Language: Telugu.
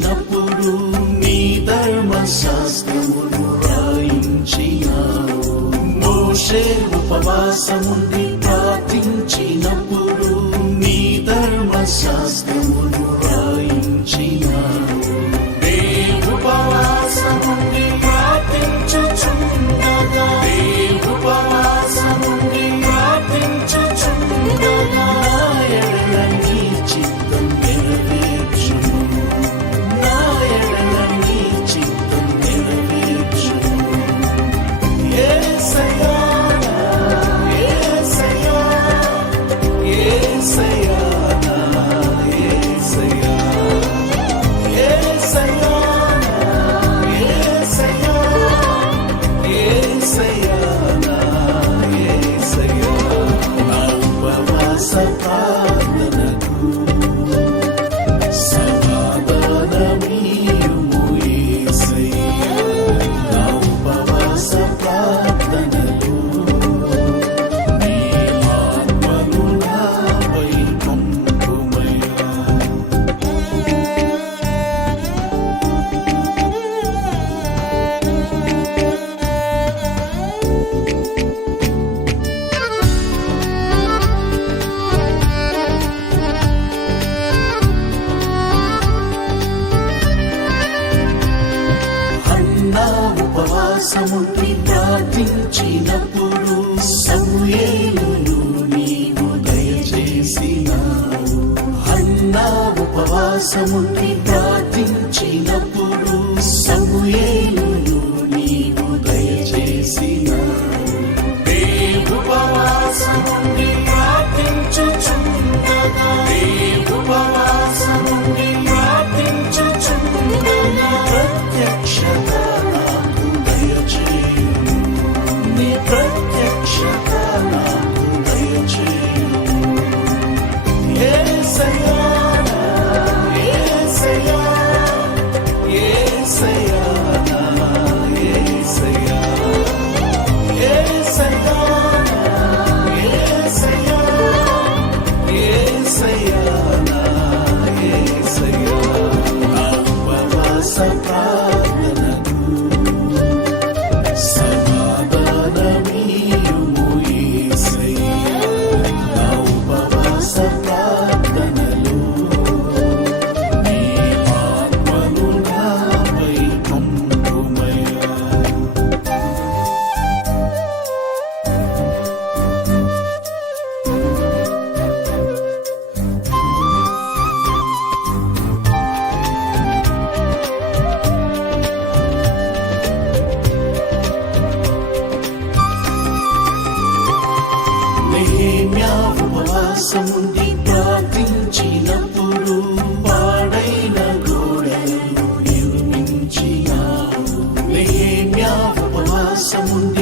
ప్రార్థించినప్పుడు నీ ధర్మశాస్త్రమును రాయించినావు. మోషే ఉపవాసముండి ప్రార్థించినప్పుడు నీ ధర్మశాస్త్రమును రాయించినావు. ఉపవాసముండి ప్రార్థించుచుండగా ఉపవాసముండి ప్రార్థించుచుండగా నీ చిత్తం నెరవేర్చును, నా ఎడల నీ చిత్తం నెరవేర్చును. యేసయ్యా యేసయ్యా యేసయ్యా యేసయ్యా యేసయ్యా ప్రార్థనకు సమాధానమీయుము యేసయ్యా. నా ఉపవాస ప్రార్థనలు నీ ఆత్మను నాపై పంపుమయ్యా. ఉపవాసముండి ప్రార్థించినప్పుడు సమూయేలును నీవు దయచేసినావు. హన్నా ఉపవాసముండి ప్రార్థించినప్పుడు సమూయేలును నీవు దయచేసినావు. ఉపవాసముండి ప్రార్థించుచుండగా ఉపవాసముండి ప్రార్థించుచుండగా ప్రత్యక్షత ప్రత్యక్షత నాకు దయచేయుము. యేసయ్యా యేసయ్యా యేసయ్యా యేసయ్యా యేసయ్యా యేసయ్యా యేసయ్యా యేసయ్యా. నా ఉపవాస ప్రార్థనకు సమాధానమీయుము యేసయ్యా. నా ఉపవాస ప్రార్థనలు నీ ఆత్మను నాపై పంపుమయ్యా. ఉపవాసముండి ప్రార్థించినప్పుడు పాడైన గోడలను నిర్మించినావు. నెహెమ్యా ఉపవాసముండి